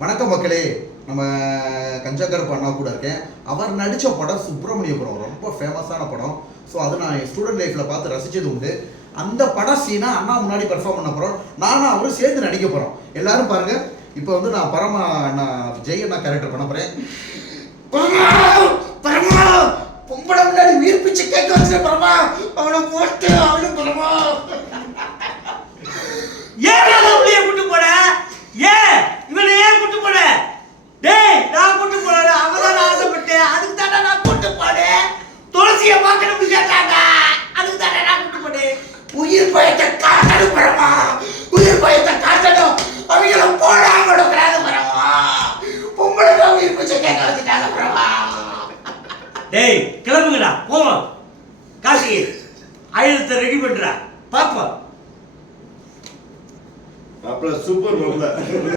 வணக்கம் மக்களே. நம்ம கஞ்சக்கருப்பு அண்ணா கூட இருக்கேன். அவர் நடித்த படம் சுப்பிரமணியபுரம், ரொம்ப ஃபேமஸான படம். ஸோ அது நான் என் ஸ்டூடெண்ட் லைஃப்பில் பார்த்து ரசித்தது உண்டு. அந்த படம் சீனை அண்ணா முன்னாடி பெர்ஃபார்ம் பண்ண போகிறோம். நானும் அவரும் சேர்ந்து நடிக்க போகிறோம். எல்லாரும் பாருங்கள். இப்போ வந்து நான் ஜெய் அண்ணா கேரக்டர் பண்ண போகிறேன். பொம்பளை முன்னாடி உயிர் பிச்சு கேட்க வச்சு பரமா அவனை போட்டு அவனு பரமா ஏன் கூட்டு போட இவனை ஏன் கூட்டு போட? டேய், நான் கூட்டு போட அவதான் ஆசைப்பட்டேன். அதுக்கு தானே நான் கூட்டு போனேன். துளசியை பார்க்கணும்னு கேட்டாங்க, அதுக்கு தானே நான் கூட்டு போனேன். உயிர் பயத்தை காட்டணும் பரமா, உயிர் பயத்தை காட்டணும். அவங்கள போடாம கொடுக்குறாங்க பரமா. பொம்பளை தான் உயிர் பிச்சு கேட்க வச்சுட்டாங்க பரமா. டேய், கிளம்புங்கடா, போவோம். காசி ஆயுதத்தை ரெடி பண்ற பாப்போம். அப்பல சூப்பர்